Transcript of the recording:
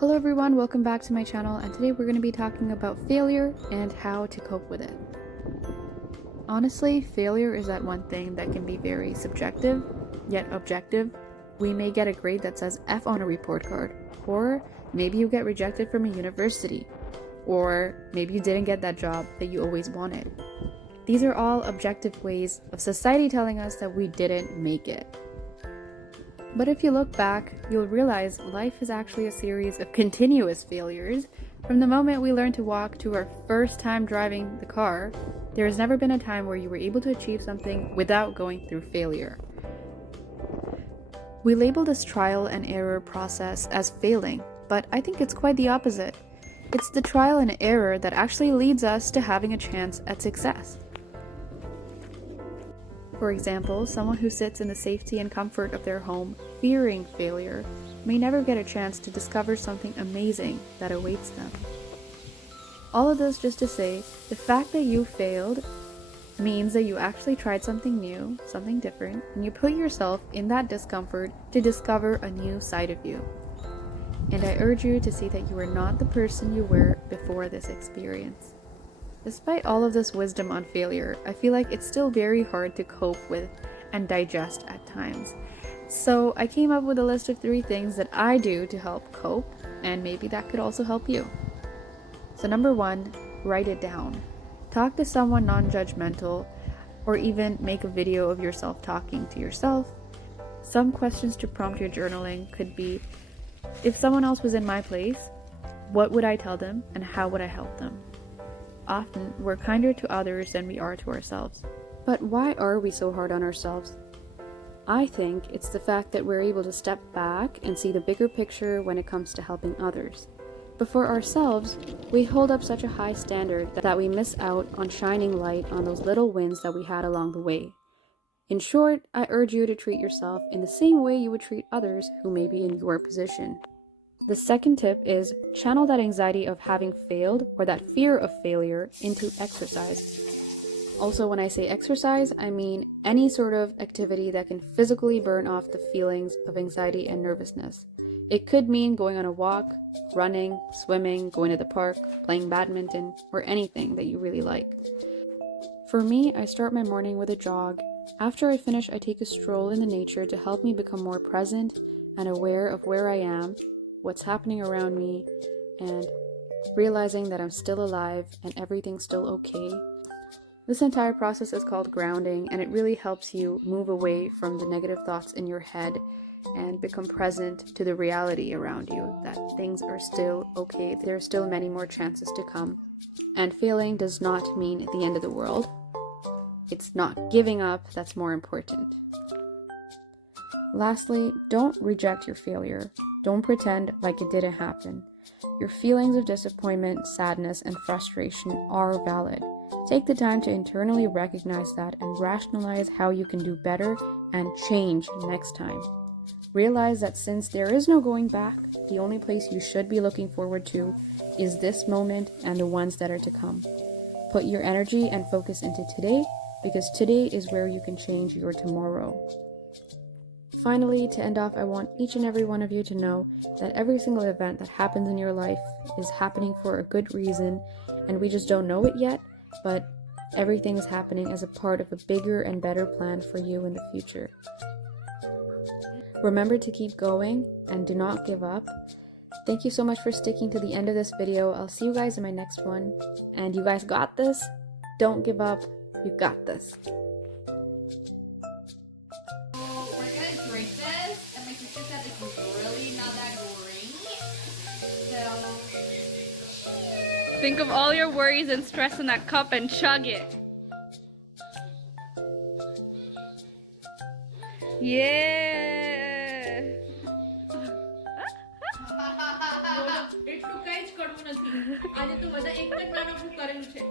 Hello everyone, welcome back to my channel, and today we're going to be talking about failure and how to cope with it. Honestly, failure is that one thing that can be very subjective, yet objective. We may get a grade that says F on a report card, or maybe you get rejected from a university, or maybe you didn't get that job that you always wanted. These are all objective ways of society telling us that we didn't make it. But if you look back, you'll realize life is actually a series of continuous failures. From the moment we learn to walk to our first time driving the car, there has never been a time where you were able to achieve something without going through failure. We label this trial and error process as failing, but I think it's quite the opposite. It's the trial and error that actually leads us to having a chance at success. For example, someone who sits in the safety and comfort of their home, fearing failure, may never get a chance to discover something amazing that awaits them. All of this just to say, the fact that you failed means that you actually tried something new, something different, and you put yourself in that discomfort to discover a new side of you. And I urge you to see that you are not the person you were before this experience. Despite all of this wisdom on failure, I feel like it's still very hard to cope with and digest at times. So I came up with a list of 3 things that I do to help cope, and maybe that could also help you. So number 1, write it down. Talk to someone non-judgmental, or even make a video of yourself talking to yourself. Some questions to prompt your journaling could be, if someone else was in my place, what would I tell them and how would I help them? Often, we're kinder to others than we are to ourselves. But why are we so hard on ourselves? I think it's the fact that we're able to step back and see the bigger picture when it comes to helping others. But for ourselves, we hold up such a high standard that we miss out on shining light on those little wins that we had along the way. In short, I urge you to treat yourself in the same way you would treat others who may be in your position. The second tip is channel that anxiety of having failed or that fear of failure into exercise. Also, when I say exercise, I mean any sort of activity that can physically burn off the feelings of anxiety and nervousness. It could mean going on a walk, running, swimming, going to the park, playing badminton, or anything that you really like. For me, I start my morning with a jog. After I finish, I take a stroll in the nature to help me become more present and aware of where I am, what's happening around me, and realizing that I'm still alive and everything's still okay. This entire process is called grounding, and it really helps you move away from the negative thoughts in your head and become present to the reality around you, that things are still okay. There are still many more chances to come. And failing does not mean the end of the world. It's not giving up that's more important. Lastly, don't reject your failure. Don't pretend like it didn't happen. Your feelings of disappointment, sadness, and frustration are valid. Take the time to internally recognize that and rationalize how you can do better and change next time. Realize that since there is no going back, the only place you should be looking forward to is this moment and the ones that are to come. Put your energy and focus into today, because today is where you can change your tomorrow. Finally, to end off, I want each and every one of you to know that every single event that happens in your life is happening for a good reason, and we just don't know it yet, but everything is happening as a part of a bigger and better plan for you in the future. Remember to keep going and do not give up. Thank you so much for sticking to the end of this video. I'll see you guys in my next one, and you guys got this. Don't give up. You got this. Drink this, and my sister said this is really not that great. So think of all your worries and stress in that cup and chug it. Yeah. એટલું કઈ જ કરવું નથી આજે તો બધા એક જ નાનકડું કરેલું છે